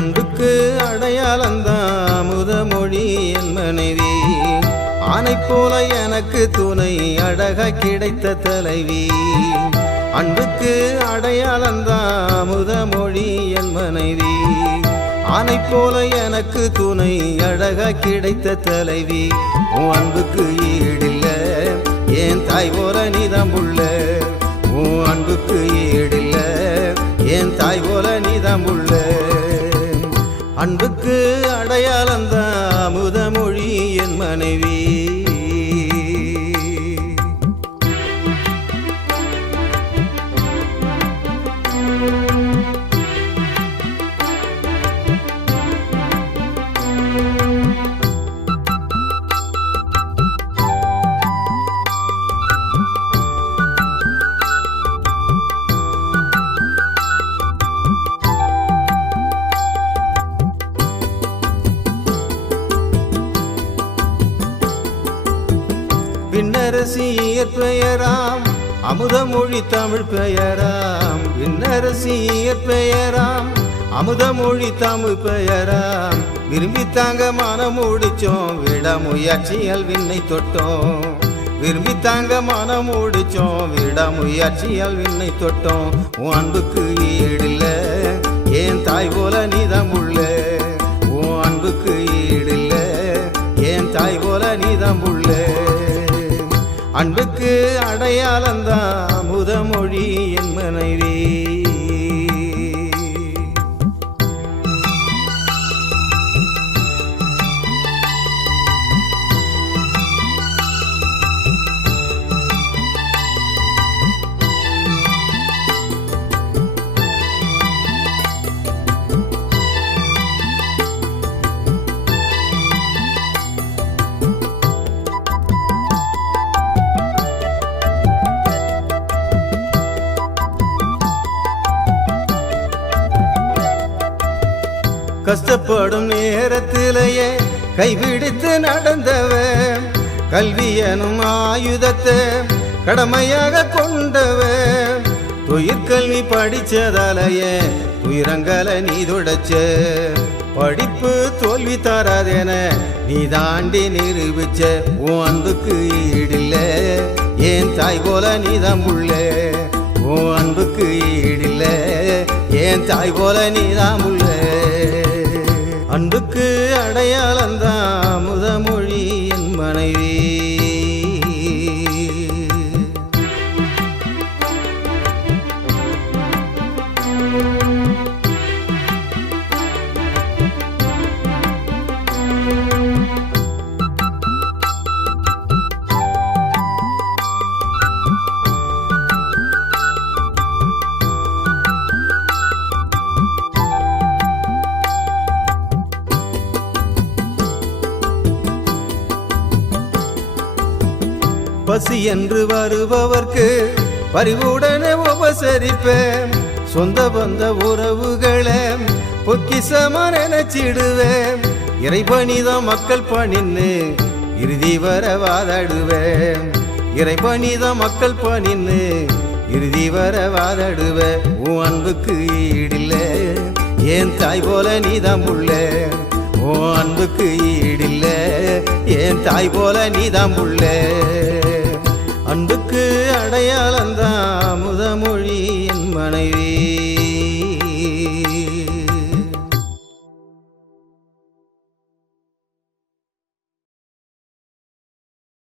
அன்புக்கு அடையாளந்தான் முதமொழி என் மனைவி. ஆனை போல எனக்கு துணை அழகாய் கிடைத்த தலைவி. அன்புக்கு அடையாளந்தான் முதமொழி என் மனைவி. ஆனை போல எனக்கு துணை அழகாய் கிடைத்த தலைவி. உன் அன்புக்கு ஈடில்ல என் தாய் போல நீதான் புள்ள. உன் அன்புக்கு ஈடில்ல என் தாய் போல நீதான் புள்ள. அன்புக்கு அடையாளந்தான் முதமொழி என் மனைவி. விண்ணரசி இயற்பெயராம் அமுதமொழி தமிழ் பெயராம். விண்ணரசி இயற்பெயராம் அமுதமொழி தமிழ் பெயராம். விரும்பித்தாங்க மனம் முடிச்சோம் விடாமுயற்சியால் விண்ணை தொட்டோம். விரும்பித்தாங்க மனம் முடிச்சோம் விடாமுயற்சியால் விண்ணை தொட்டோம். உன் அன்புக்கு ஈடில்ல என் தாய் போல நீதான் புள்ள. உன் அன்புக்கு ஈடில்ல என் தாய் போல நீதான் புள்ள. அன்புக்கு அடையாளந்தான் முதமொழி என் மனைவி. கஷ்டப்படும் நேரத்திலேயே கைவிடுத்து நடந்தவன். கல்வி எனும் ஆயுதத்தை கடமையாக கொண்டவன். உயிர்கல்வி படிச்சதாலேயே உயிரங்களை நீ துடைச்ச. படிப்பு தோல்வி தராதென நீ தாண்டி நிரூபிச்ச. உன் அன்புக்கு ஈடில்ல என் தாய் போல நீதான் புள்ள. உன் அன்புக்கு ஈடில்ல என் தாய் போல நீதான் புள்ள. அன்புக்கு அடையாளந்தான் முதமொழி என் மனைவி. பசி என்று வருபவர்க்கு பரிவுடனே உபசரிப்பேன். சொந்த பந்த உறவுகளை பொக்கிசமா நினைச்சிடுவேன். இறைபணிதான் மக்கள் பணின்னு இறுதி வர வாதாடுவேன். இறைபணிதான் மக்கள் பணின்னு இறுதி வர வாதாடுவேன். உன் அன்புக்கு ஈடில்ல என் தாய் போல நீதான் புள்ள. உன் அன்புக்கு ஈடில்ல என் தாய் போல நீதான் புள்ள. அன்புக்கு அடையாளந்தான் முதமொழி என் மனைவி.